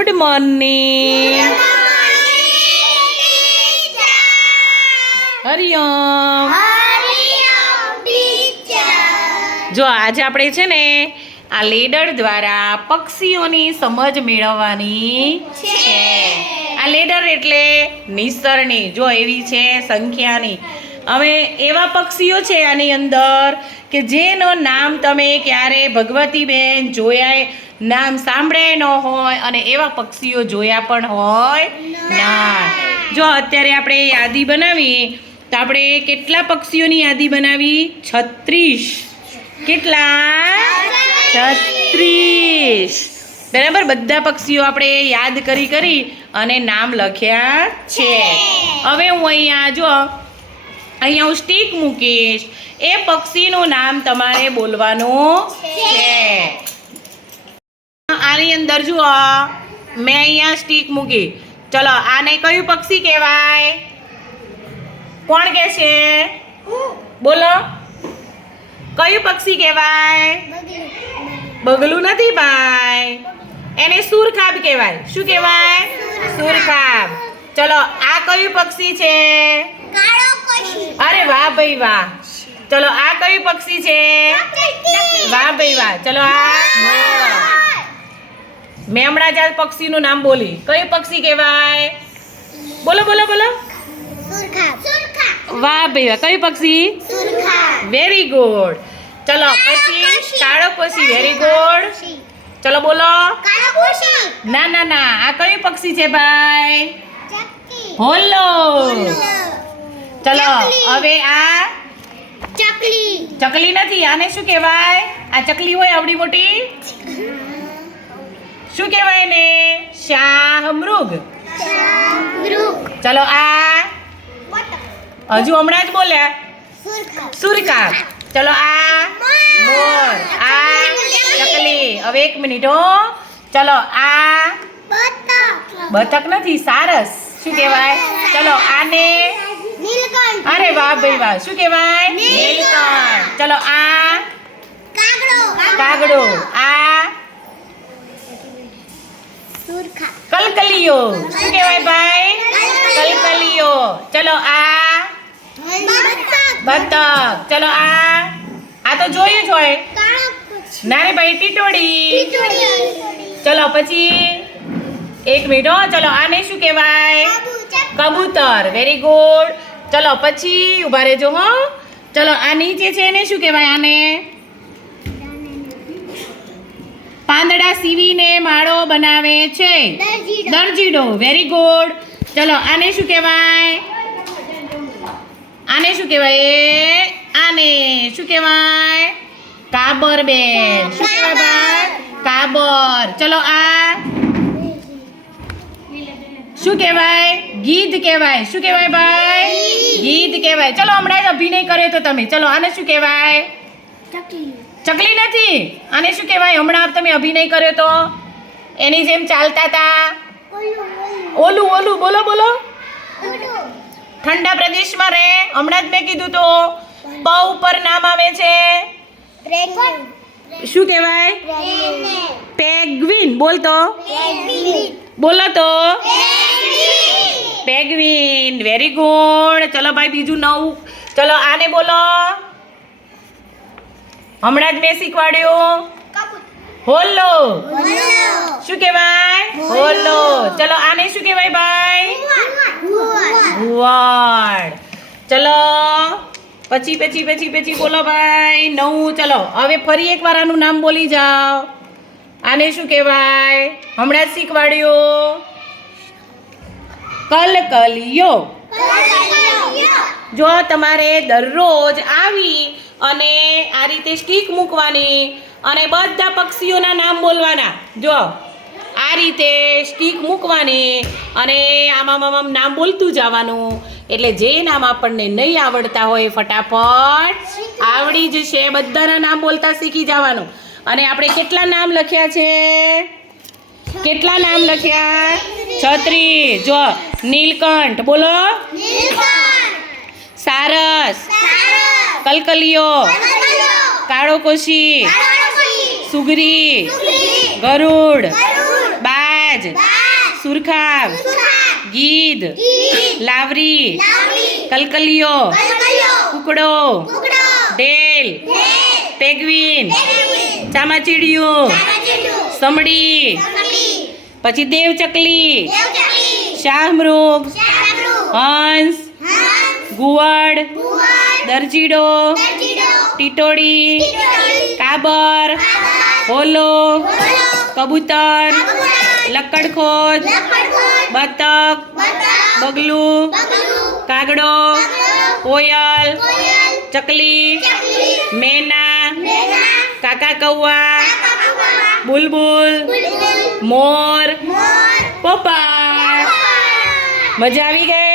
Good morning હરિયમ જો આજે આપણે છે ને આ લેડર દ્વારા પક્ષીઓની સમજ મેળવવાની છે. આ લેડર એટલે નિસરણી. જો એવી છે સંખ્યાની. હવે એવા પક્ષીઓ છે આની અંદર કે જેનું નામ તમે ક્યારે ભગવતીબેન જોયા નામ સાંભળ્યા ન હોય અને એવા પક્ષીઓ જોયા પણ હોય ના. જો અત્યારે આપણે યાદી બનાવી તો આપણે કેટલા પક્ષીઓની યાદી બનાવી? છત્રીસ. કેટલા? છત્રીસ. બરાબર? બધા પક્ષીઓ આપણે યાદ કરી કરી અને નામ લખ્યા છે. હવે હું અહીંયા, જો, અહીંયા હું સ્ટીક મૂકીશ. એ પક્ષીનું નામ તમારે બોલવાનું છે. આની અંદર જુઓ. મેં અહીંયા સ્ટીક મૂકી. ચલો આને કયું પક્ષી કહેવાય? કોણ કે છે બોલો. કયું પક્ષી કહેવાય? બગલું નથી ભાઈ. એને સુરખાબ કહેવાય. શું કહેવાય? સુરખાબ. ચલો આ કયું પક્ષી છે? અરે વાહ ભાઈ વાહ. ચલો આ કયું પક્ષી છે? વાહ ભાઈ વાહ. ચલો આ. મેં હમણાં જ આ પક્ષીનું નામ બોલી. કયું પક્ષી કહેવાય? બોલો બોલો બોલો. વાહ ભાઈ વાહ. કયું પક્ષી? વેરી ગુડ ચલો પછી કાળો પક્ષી વેરી ગુડ ચલો બોલો. ના ના ના. આ કયું પક્ષી છે ભાઈ? હોલો ચલો હવે આ? ચકલી. ચકલી નથી આને શું કહેવાય? આ ચકલી હોય આવડી મોટી? શું કહેવાય ને શાહમૃગ ચલો આ હજુ હમણાં જ બોલ્યા. સુરકા. ચલો આ મોર. આ ચકલી. હવે એક મિનિટ હો. ચલો આ બતક નથી સારસ. શું કહેવાય? ચલો આને. અરે વાહ ભાઈ વાહ. શું કહેવાય? ચલો આ કાગડો આ કલકલિયો શું કહેવાય ભાઈ? કલકલિયો. ચલો આ બતક. ચલો આ આ તો જોયું જ હોય. ના ભાઈ ટીટોડી ચલો પછી એક હો. ચલો આને શું કહેવાય? કબૂતર. વેરી ગુડ ચલો પછી ઊભા રહેજો, હો. ચલો આ નીચે છે એને શું કહેવાય આને? પાંદડા સીવીને માળો બનાવે છે? દરજીડો. વેરી ગુડ ચલો આને શું કહેવાય? આને શું કહેવાય? આને શું કહેવાય? કાબર બેન. શું કહેવાય ભાઈ? કાબર. ચલો આ શું કહેવાય? ગીધ કહેવાય. શું કહેવાય ભાઈ? ગીધ. કહેવાય. ચલો હમણાં જ અભિનય કર્યો તો તમે. ચલો આને શું કહેવાય? ચકલી. નથી? આને શું કહેવાય? હમણાં તમે અભિનય કર્યો તો? એની જેમ ચાલતા હતા ઓલું ઓલું બોલો બોલો. ઠંડા પ્રદેશમાં રહે હમણાં જ મેં કીધું તો પ ઉપર નામ આવે છે. શું કહેવાય? પેગ્વિન. બોલતો બોલો તો. પેગ્વિન. વેરી ગુડ ચલો ભાઈ બીજું નવું. ચલો આને બોલો. હમણાં જ મેં શીખવાડ્યું. હોલ્લો. શું કહેવાય? હોલો ચલો આને શું કહેવાય ભાઈ? ભુવાડ ચલો પછી પછી પછી પછી બોલો ભાઈ નવું. ચલો હવે ફરી એકવાર આનું નામ બોલી જાઓ. આને શું કહેવાય? હમણાં શીખવાડ્યું. કલકલિયો. જો તમારે દરરોજ આવી અને આ રીતે સ્ટીક મૂકવાની અને બધા પક્ષીઓના નામ બોલવાના. જો આ રીતે સ્ટીક મૂકવાની અને આમાં આમ નામ બોલતું જવાનું. એટલે જે નામ આપણને નહીં આવડતા હોય ફટાફટ આવડી જશે. બધાના નામ બોલતા શીખી જવાનું. અને આપણે કેટલા નામ લખ્યા છે? કેટલા નામ લખ્યા? છત્રીસ. જો નીલકંઠ. બોલો. સારસ. કલકલિયો. કાળો કોશી સુગરી ગરુડ બાજ સુરખાબ ગીધ લાવરી કલકલિયો કુકડો ડેલ પેગવીન ચામાચીડિયું સમડી પછી દેવચકલી શાહમૃગ હંસ ગુવડ દરજીડો ટીટોડી કાબર હોલો કબૂતર લક્કડખોદ બતક બગલું કાગડો કોયલ ચકલી મેના કાકા કૌવા બુલબુલ મોર પોપા. મજા આવી ગઈ?